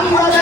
আমরা